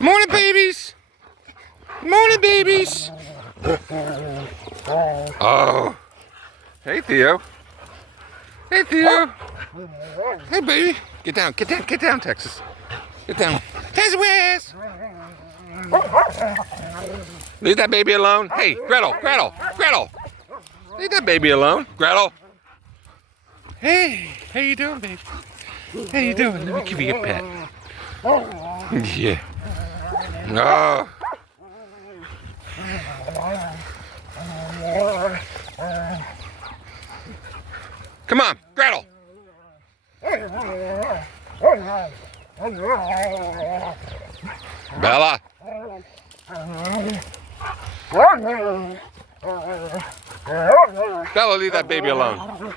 Morning, babies. Morning, babies. Oh. Hey, Theo. Hey, Theo. Hey, baby. Get down, Texas. Get down. Texas West. Leave that baby alone. Hey, Gretel. Leave that baby alone. Gretel. Hey, how you doing, baby? How you doing? Let me give you a pet. Yeah. Oh. Come on, Gretel. Bella. Bella, leave that baby alone.